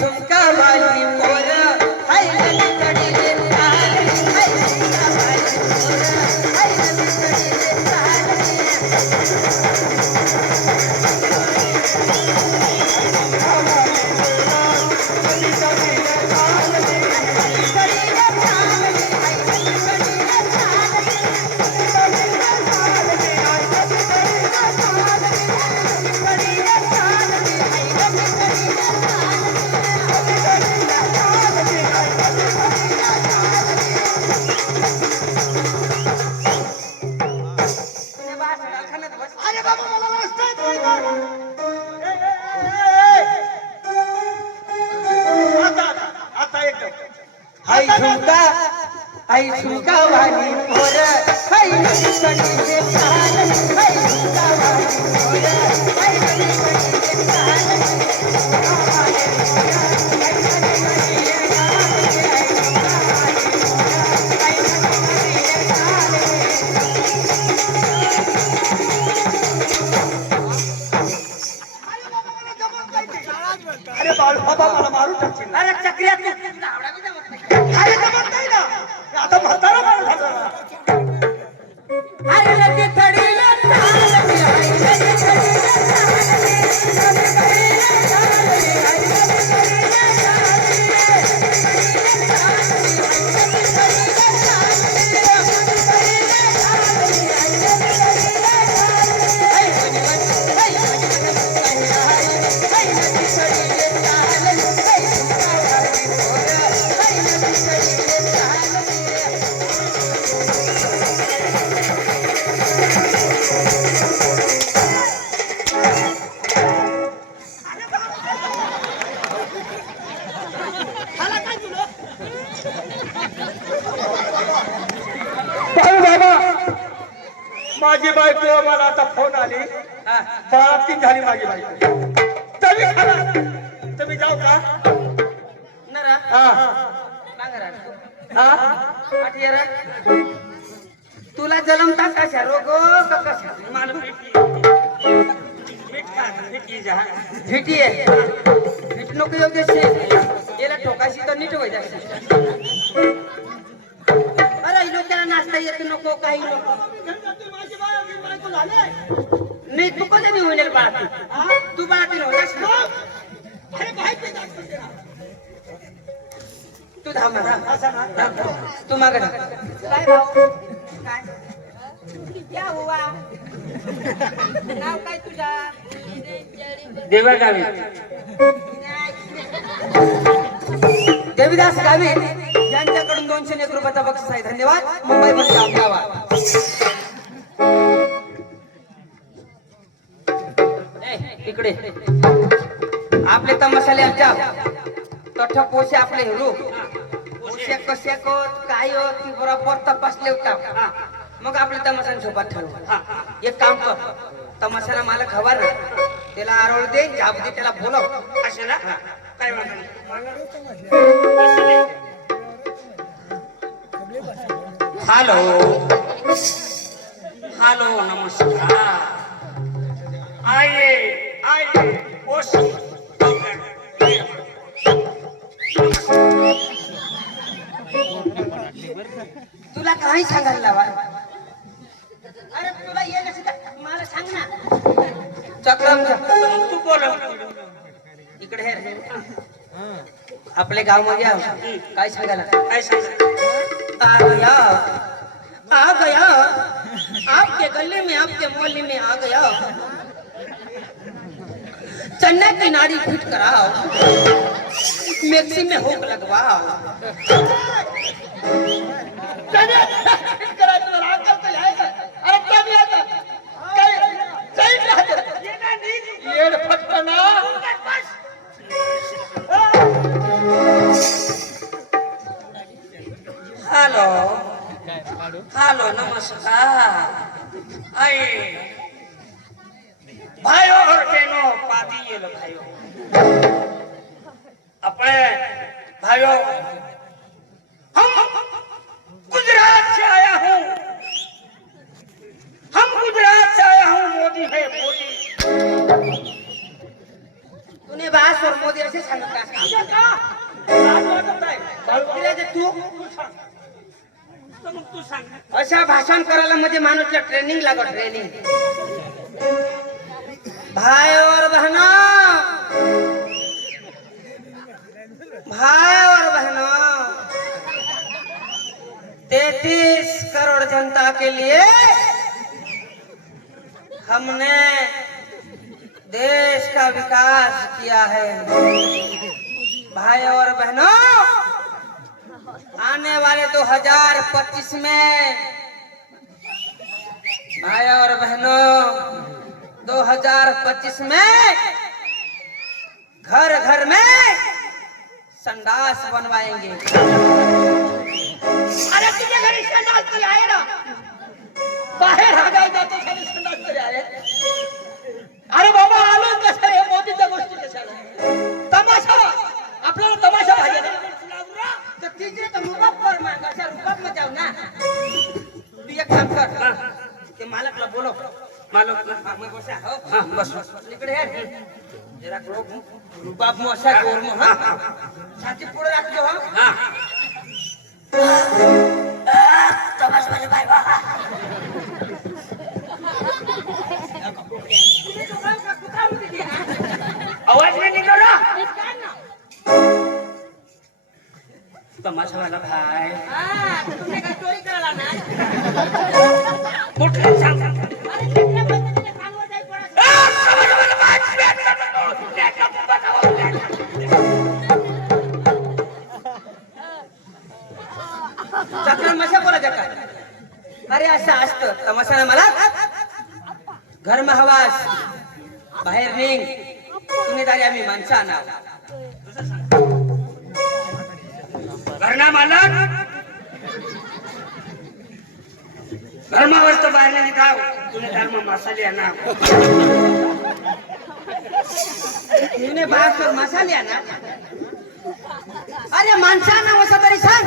झुमका वाली पोर हाय नवीकडे चाल हाय झुमका वाली पोर हाय नवीकडे चाल आई झुमका वाली पोर हाय नवीकडे चाल हाय झुमका वाली पोर हाय नवीकडे चाल अरे बाबा मला मारू टाकशील. अरे चक्रिया तू आवडा बी जमत नाही. अरे जमत नाही ना. आता म्हातारा माणूस झाला. अरे लगे थडीला चाल मी आई लगे थडीला चाल मी लगे थडीला चाल मी आई लगे थडीला चाल मी लगे थडीला चाल मी आई लगे थडीला चाल मी लगे थडीला चाल मी आई लगे थडीला चाल मी आई वनी वनी आई वनी वनी आई लगे थडीला चाल मी आई झुमका वाली पोर आई लगे थडीला चाल मी माझी बायको मला आता फोन आली. बाळाती झाली माझी बायको. तरी खरं तुम्ही जाऊ का? नरा हा नांगरा हा पाठीरा तुला जलमता कशा रोगो का कशा मला भेटी आहे भेट नको योग्य शे याला ठोकाशी तर नीट होई जाशील. अरे इलो त्याला नाश्ता येत नको काही नको नाही तू कधी नाही होईल बाळाती तू बाळाती नव्हतास ना तू धाम तू माग काय भाऊ काय क्या हुआ नाव काय तुझा देवा गावी देवीदास गावी यांच्याकडून 201 रुपयाचा बक्षीस आहे. धन्यवाद. मुंबईमध्ये अहमदाबाद इकडे आपले तमाशाले आमच्या तठ पोसे आपले हिरो पोसे कसे कोत काय होत ती बरोबर तपासले होता. मग आपले तमाशाने सोबत ठरवू. एक काम कर तमाशाला मला खबर नाही त्याला आरोळ दे झाप दे त्याला बोलव असे ना काय हॅलो हॅलो नमस्कार आइए आइए ओश तुला काही सांगायला लावा. अरे तुला ये नसेल तर मला सांग ना. चक्रम तू बोल इकडे हे आपले गाव मध्ये काय सांगायला काय सांग आ गया आपके गले में आपके मोहल्ले में आ गया. चन्ना की नाड़ी फिट कराओ मैक्सी में हुक लगवाओ. अरे क्या भी आता येड फटकना हॅलो हॅलो नमस्कार आए भाइयों और बहनों पाती ये लो भाइयों अपने भाइयों हम गुजरात से आया हूँ मोदी है मोदी तूने बास और मोदी ऐसे सांगता तर मग तू सांग. अशा भाषण करायला म्हणजे माणूसला ट्रेनिंग लागत ट्रेनिंग. भाई और बहनों 33 करोड़ जनता के लिए हमने देश का विकास किया है. भाई और बहनों, आने वाले 2025 में, भाई और बहनों, 2025 में घर घर में संडास बनवाएंगे. अरे तुझ्या घरी संडास तरी आहे ना. बाहेर हागायचा तो खाली संडास तरी आहे. अरे बाबा आलो कसं रे मोदीच्या गोष्टी कशाला. तमाशा आपल्याला तमाशा पाहिजे. तो तीसरे तो मुबारक मांगाच्या रुपात में जाऊ ना. तू एक काम कर, ते मालकला बोलो. मालक हाँ, मैं बसा हो. हाँ, बस. इकडे है जरा रुबाब में असा जोर में. हाँ, छाती पुढे राखजो. हाँ, तमाश वाले भाई बाबा. आवाज नाही निघाला. तमाशा वाला भाई हाँ, तुमने का चोरी कराला ना. कुठलं सांग. अरे कितने बंदे तुझे कानवर जाई पड़ा. चक्र मशा बोला जाता. अरे असं असतं तमाशाला. मला घर में हवास बाहेर निघ. तुम्ही दारी आम्ही माणसं आणा. घरना मालक घरमा वस्तू बाहेर निघाव. तुने धर्म मसाले आणा. तुने बाहेर मसाले आणा. अरे माणसांना वसा तरी सांग.